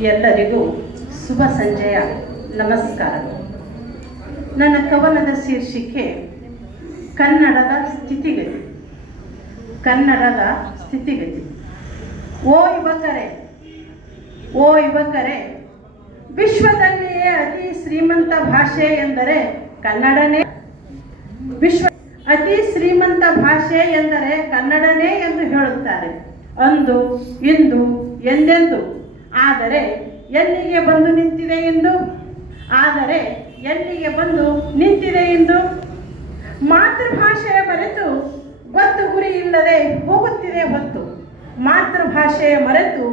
ಎಲ್ಲರಿಗೂ ಶುಭ ಸಂಜೆಯ ನಮಸ್ಕಾರ. ನನ್ನ ಕವನದ ಶೀರ್ಷಿಕೆ ಕನ್ನಡದ ಸ್ಥಿತಿಗತಿ. ಕನ್ನಡದ ಸ್ಥಿತಿಗತಿ. ಓ ಯುವಕರೇ, ವಿಶ್ವದಲ್ಲಿಯೇ ಅತಿ ಶ್ರೀಮಂತ ಭಾಷೆ ಎಂದರೆ ಕನ್ನಡನೇ. ಅತಿ ಶ್ರೀಮಂತ ಭಾಷೆ ಎಂದರೆ ಕನ್ನಡನೇ ಎಂದು ಹೇಳುತ್ತಾರೆ. ಅಂದು ಇಂದು ಎಂದೆಂದು. ಆದರೆ ಎಲ್ಲಿಗೆ ಬಂದು ನಿಂತಿದೆ ಎಂದು ಮಾತೃಭಾಷೆಯ ಮರೆತು ಗೊತ್ತು ಗುರಿ ಇಲ್ಲದೆ ಹೋಗುತ್ತಿದೆ ಹೊತ್ತು. ಮಾತೃಭಾಷೆಯ ಮರೆತು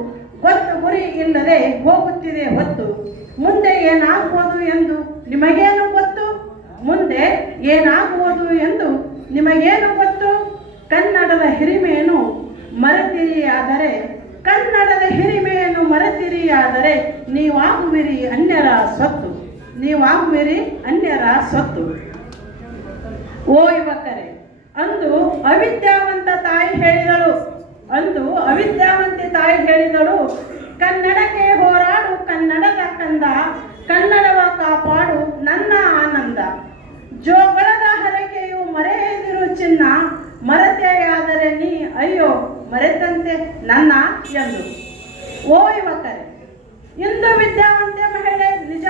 ಗೊತ್ತು ಗುರಿ ಇಲ್ಲದೆ ಹೋಗುತ್ತಿದೆ ಹೊತ್ತು. ಮುಂದೆ ಏನಾಗುವುದು ಎಂದು ನಿಮಗೇನು ಗೊತ್ತು? ಕನ್ನಡದ ಹಿರಿಮೆಯನ್ನು ಮರೆತಿರಿಯಾದರೆ ನೀವಾಗುವಿರಿ ಅನ್ಯರ ಸ್ವತ್ತು. ಓ ಯುವಕರೇ, ಅಂದು ಅವಿದ್ಯಾವಂತೆ ತಾಯಿ ಹೇಳಿದಳು, ಕನ್ನಡಕ್ಕೆ ಹೋರಾಡು ಕನ್ನಡದ ಕಂದ, ಕನ್ನಡವ ಕಾಪಾಡು ನನ್ನ ಆನಂದ. ಜೋಗಳದ ಹರಕೆಯು ಮರೆಯದಿರು ಚಿನ್ನ, ಮರೆತೆಯಾದರೆ ನೀ ಅಯ್ಯೋ ಮರೆತಂತೆ ನನ್ನ ಎಂದು. ಓ ಯುವಕರೇ, ಇಂದು ವಿದ್ಯಾವಂತೆ ಮಹಿಳೆ ನಿಜ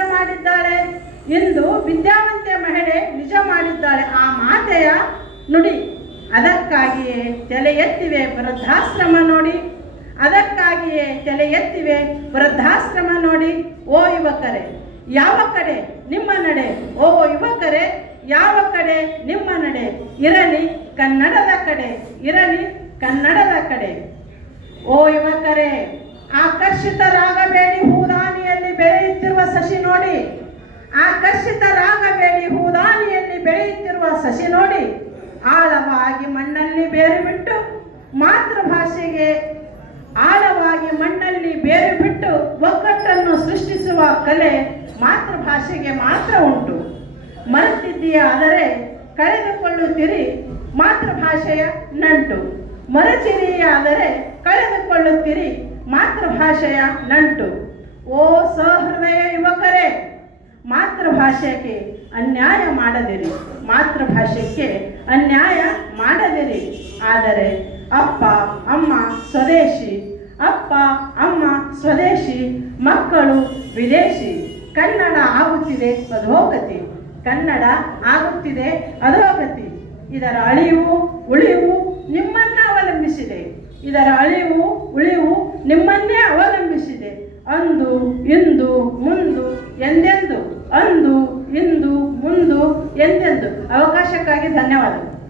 ಮಾಡಿದ್ದಾಳೆ ಆ ಮಾತೆಯ ನುಡಿ. ಅದಕ್ಕಾಗಿಯೇ ತಲೆ ಎತ್ತಿವೆ ವೃದ್ಧಾಶ್ರಮ ನೋಡಿ. ಓ ಯುವಕರೇ, ಯಾವ ಕಡೆ ನಿಮ್ಮ ನಡೆ? ಇರಲಿ ಕನ್ನಡದ ಕಡೆ. ಓ ಯುವಕರೇ, ಆಕರ್ಷಿತರಾಗಬೇಡಿ ಹೂದಾನಿಯಲ್ಲಿ ಬೆಳೆಯುತ್ತಿರುವ ಸಸಿ ನೋಡಿ. ಆಳವಾಗಿ ಮಣ್ಣಲ್ಲಿ ಬೇರು ಬಿಟ್ಟು ಒಗ್ಗಟ್ಟನ್ನು ಸೃಷ್ಟಿಸುವ ಕಲೆ ಮಾತೃಭಾಷೆಗೆ ಮಾತ್ರ ಉಂಟು. ಮರೆತಿದ್ದೀಯಾದರೆ ಕಳೆದುಕೊಳ್ಳುತ್ತೀರಿ ಮಾತೃಭಾಷೆಯ ನಂಟು. ಕಳೆದುಕೊಳ್ಳುತ್ತೀರಿ ಮಾತೃಭಾಷೆಯ ನಂಟು. ಓ ಸಹೃದಯ ಯುವಕರೇ, ಮಾತೃಭಾಷೆಗೆ ಅನ್ಯಾಯ ಮಾಡದಿರಿ. ಆದರೆ ಅಪ್ಪ ಅಮ್ಮ ಸ್ವದೇಶಿ, ಮಕ್ಕಳು ವಿದೇಶಿ. ಕನ್ನಡ ಆಗುತ್ತಿದೆ ಅಧೋಗತಿ. ಇದರ ಅಳಿವು ಉಳಿವು ನಿಮ್ಮನ್ನೇ ಅವಲಂಬಿಸಿದೆ. ಅಂದು ಇಂದು ಮುಂದು ಎಂದೆಂದು. ಅವಕಾಶಕ್ಕಾಗಿ ಧನ್ಯವಾದಗಳು.